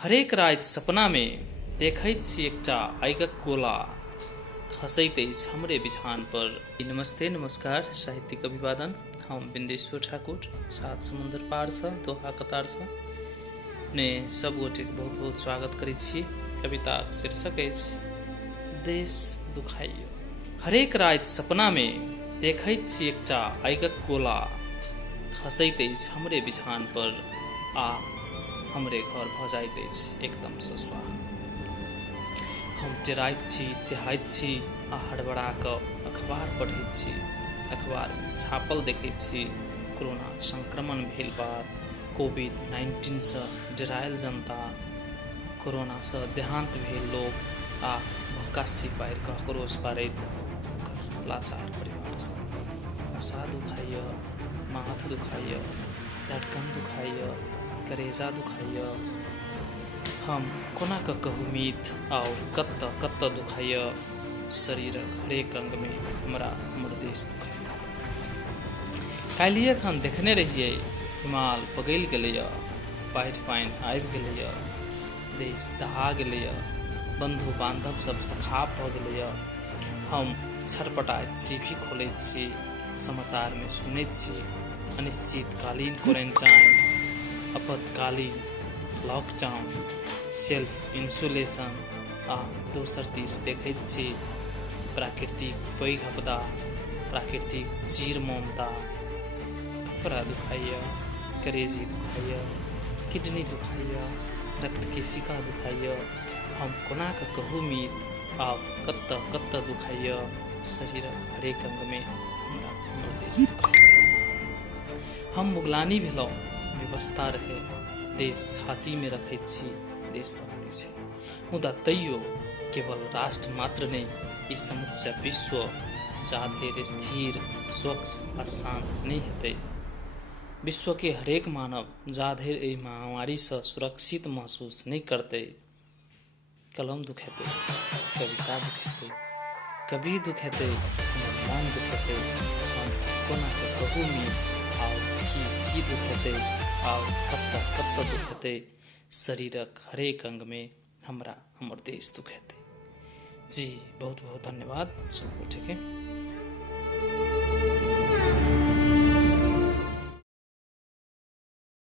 हरेक रात सपना में देखैत छी एकटा आगिक गोला खसैत अछि हमरे बिछान पर। नमस्ते नमस्कार, साहित्यिक अभिवादन। हम बिंदेश्वर ठाकुर सात समुंदर पार से दोहा कतार से ने सब गोटे बहुत बहुत स्वागत करै छी। कविताक शीर्षक अछि देश दुखाइए। हरेक रात सपना में देखैत छी एकटा आगिक गोला खसैत अछि हमरे बिछान पर आ हमरे घर भऽ जाइत अछि एकदम सँ स्वाहा। हम डेराइत छी, चेहाइत छी आ हड़बड़ा कऽ अखबार पढ़ैत छी। अखबार में छापल देखैत छी कोरोना संक्रमण भेल बाद, कोविड-19 सँ डेरायल जनता, कोरोना सँ देहांत भेल लोक आ भक्कासी पारि कऽ आक्रोश पारैत ओकर लाचार परिवार सब। नशा दुखाइए, माथ दुखाइए, धड़कन दुखाइए, करेजा दुखाइए। हम कोना कऽ कहू मीत आओर कतऽ कतऽ दुखाइए। शरीरक हरेक अंग में हमरा हमर देश दुखाइए। काल्हिए खन देखने रहियै हिमाल पगलि गेलैए, बाढ़ि पानि आबि गेलैए, देश दहा गेलैए, बंधु बांधव सब सखाप भऽ गेलैए। हम छटपटाइत टीवी खोलैत छी, समाचार में सुनैत छी अनिश्चितकालीन क्वारंटाइन, आपातकालीन लॉकडाउन, सेल्फ इंसुलेशन आ दोसर दिस देखैत छी प्राकृतिक पैघ आपदा, प्राकृतिक चीर ममता। फेफड़ा दुखाइए, करेजी दुखाइए, किडनी दुखाइए, रक्त केशिका दुखाइए। हम कोना कऽ कहू मीत आब कतऽ कतऽ दुखाइए। शरीरक हरेक अंग में हमरा हमर देश दुखाइए। हम मुगलानी भेलहुँ, व्यवस्था रहै, देश छाती में रखैत छी, देशभक्ति छै। मुदा तैयो केवल राष्ट्र मात्र नहीं, ई समस्या विश्व जाधरि स्थिर, स्वच्छ आ शांत नहीं हेतै। विश्व के हरेक मानव जाधरि एहि महामारी से सुरक्षित महसूस नहीं करतै। कलम दुखेतै, कविता दुखेतै, कवि दुखेतै, हमर मन दुखेतै। हम कोना कऽ कहू मीत आओर की दुखेतै, आओर कतऽ कतऽ दुखेतै। शरीरक हरेक अंग में हमरा हमर देश दुखेतै। जी बहुत बहुत धन्यवाद सब गोटे के।